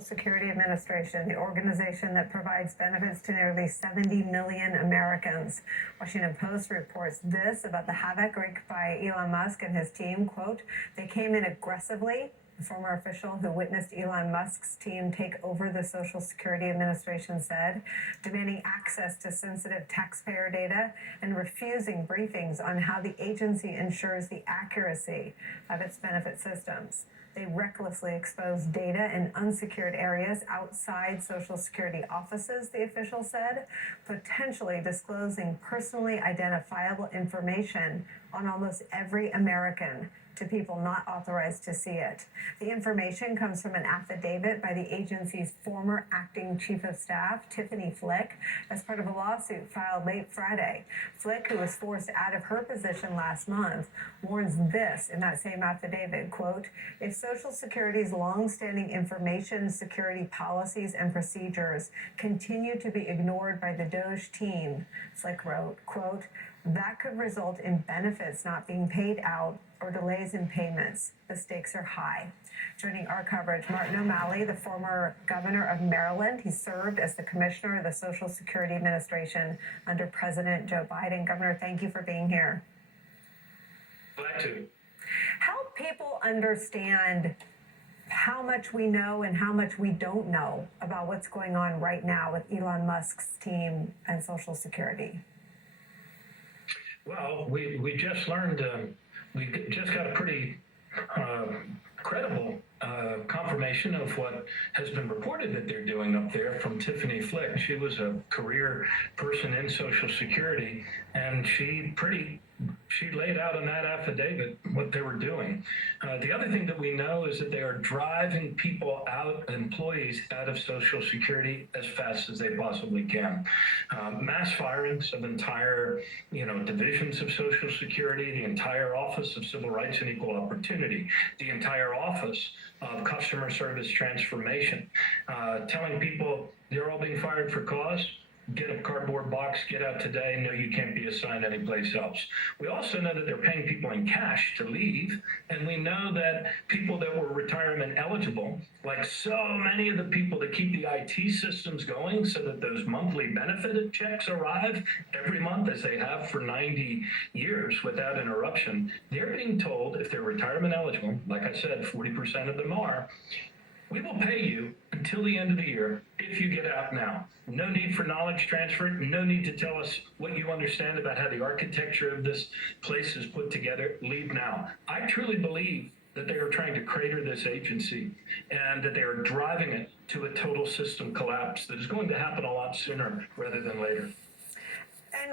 Security Administration, the organization that provides benefits to nearly 70 million Americans. Washington Post reports this about the havoc wreaked by Elon Musk and his team. Quote, they came in aggressively. The former official who witnessed Elon Musk's team take over the Social Security Administration said, demanding access to sensitive taxpayer data and refusing briefings on how the agency ensures the accuracy of its benefit systems. They recklessly exposed data in unsecured areas outside Social Security offices, the official said, potentially disclosing personally identifiable information on almost every American to people not authorized to see it. The information comes from an affidavit by the agency's former acting chief of staff, Tiffany Flick, as part of a lawsuit filed late Friday. Flick, who was forced out of her position last month, warns this in that same affidavit, quote, if Social Security's longstanding information security policies and procedures continue to be ignored by the DOJ team, Flick wrote, quote, that could result in benefits not being paid out or delays in payments. The stakes are high. Joining our coverage, Martin O'Malley, the former governor of Maryland. He served as the commissioner of the Social Security Administration under President Joe Biden. Governor, thank you for being here. Glad to. Help people understand how much we know and how much we don't know about what's going on right now with Elon Musk's team and Social Security. Well, we just learned, we just got a pretty credible confirmation of what has been reported that they're doing up there from Tiffany Flick. She was a career person in Social Security, and she laid out in that affidavit what they were doing. The other thing that we know is that they are driving people out, employees out of Social Security as fast as they possibly can. Mass firings of entire, divisions of Social Security, the entire Office of Civil Rights and Equal Opportunity, the entire Office of Customer Service Transformation, telling people they're all being fired for cause. Get a cardboard box, get out today, no, you can't be assigned anyplace else. We also know that they're paying people in cash to leave, and we know that people that were retirement eligible, like so many of the people that keep the IT systems going so that those monthly benefit checks arrive every month as they have for 90 years without interruption, they're being told if they're retirement eligible, like I said, 40% of them are, we will pay you until the end of the year if you get out now. No need for knowledge transfer. No need to tell us what you understand about how the architecture of this place is put together. Leave now. I truly believe that they are trying to crater this agency and that they are driving it to a total system collapse that is going to happen a lot sooner rather than later. And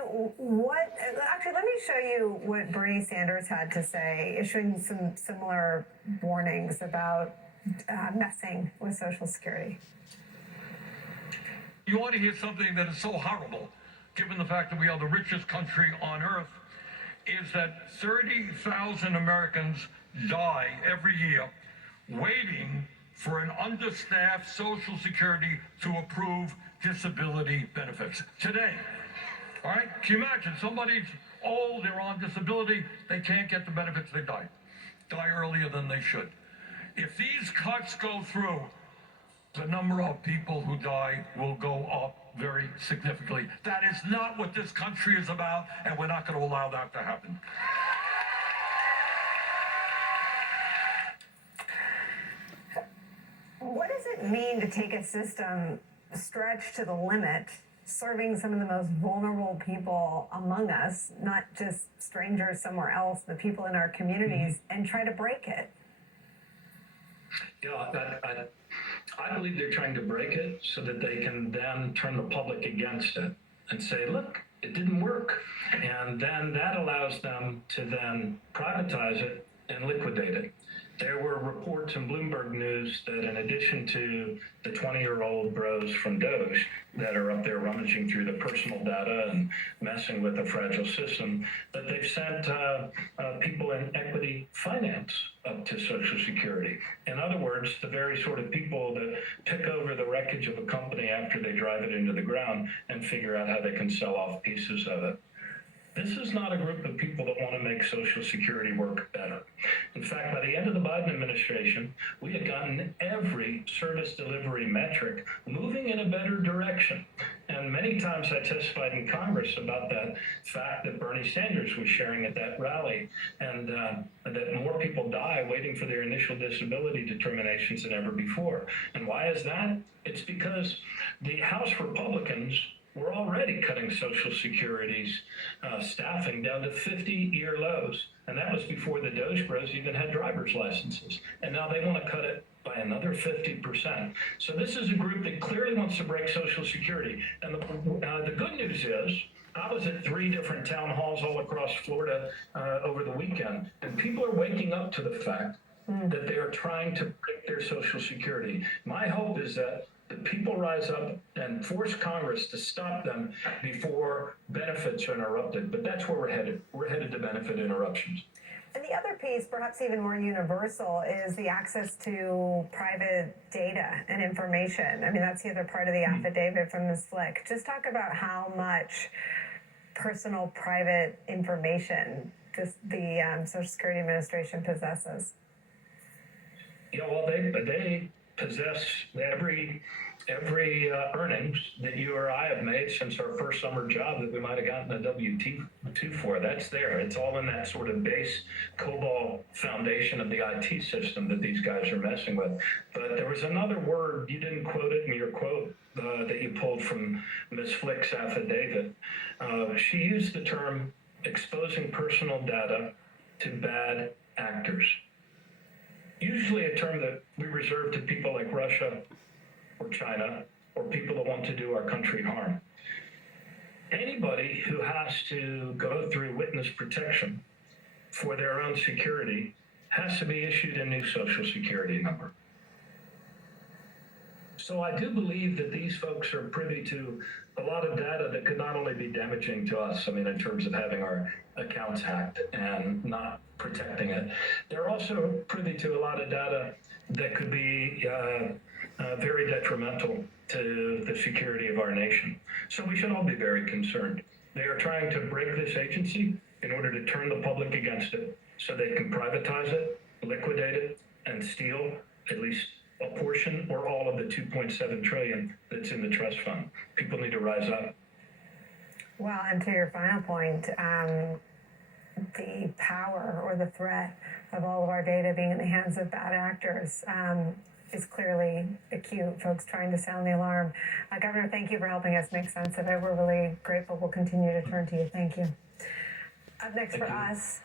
actually, let me show you what Bernie Sanders had to say, issuing some similar warnings about messing with Social Security. You want to hear something that is so horrible, given the fact that we are the richest country on earth, is that 30,000 Americans die every year waiting for an understaffed Social Security to approve disability benefits. Today, all right? Can you imagine somebody's old, they're on disability, they can't get the benefits, they die earlier than they should. If these cuts go through, the number of people who die will go up very significantly. That is not what this country is about, and we're not going to allow that to happen. What does it mean to take a system stretched to the limit, serving some of the most vulnerable people among us, not just strangers somewhere else, the people in our communities, and try to break it? I believe they're trying to break it so that they can then turn the public against it and say, look, it didn't work. And then that allows them to then privatize it and liquidate it. There were reports in Bloomberg News that in addition to the 20-year-old bros from DOJ that are up there rummaging through the personal data and messing with a fragile system, that they've sent people in equity finance up to Social Security. In other words, the very sort of people that pick over the wreckage of a company after they drive it into the ground and figure out how they can sell off pieces of it. This is not a group of people that want to make Social Security work better. In fact, by the end of the Biden administration, we had gotten every service delivery metric moving in a better direction. And many times I testified in Congress about that fact that Bernie Sanders was sharing at that rally, and that more people die waiting for their initial disability determinations than ever before. And why is that? It's because the House Republicans we're already cutting Social Security's staffing down to 50-year lows. And that was before the Doge Bros even had driver's licenses. And now they want to cut it by another 50%. So this is a group that clearly wants to break Social Security. And the good news is, I was at 3 different town halls all across Florida over the weekend, and people are waking up to the fact that they are trying to break their Social Security. My hope is that the people rise up and force Congress to stop them before benefits are interrupted. But that's where we're headed. We're headed to benefit interruptions. And the other piece, perhaps even more universal, is the access to private data and information. I mean, that's the other part of the affidavit from Ms. Flick. Just talk about how much personal private information the Social Security Administration possesses. Yeah, well, they possess every earnings that you or I have made since our first summer job that we might have gotten a W-2 for. That's there. It's all in that sort of base COBOL foundation of the IT system that these guys are messing with. But there was another word, you didn't quote it in your quote that you pulled from Ms. Flick's affidavit. She used the term exposing personal data to bad actors. Usually a term that we reserve to people like Russia or China or people that want to do our country harm. Anybody who has to go through witness protection for their own security has to be issued a new Social Security number. So I do believe that these folks are privy to a lot of data that could not only be damaging to us, I mean, in terms of having our accounts hacked and not protecting it, they're also privy to a lot of data that could be very detrimental to the security of our nation. So we should all be very concerned. They are trying to break this agency in order to turn the public against it so they can privatize it, liquidate it, and steal at least a portion or all of the $2.7 trillion that's in the trust fund. People need to rise up. Well, and to your final point, the power or the threat of all of our data being in the hands of bad actors is clearly acute. Folks trying to sound the alarm. Governor, thank you for helping us make sense of it. We're really grateful. We'll continue to turn to you. Thank you. Up next for us.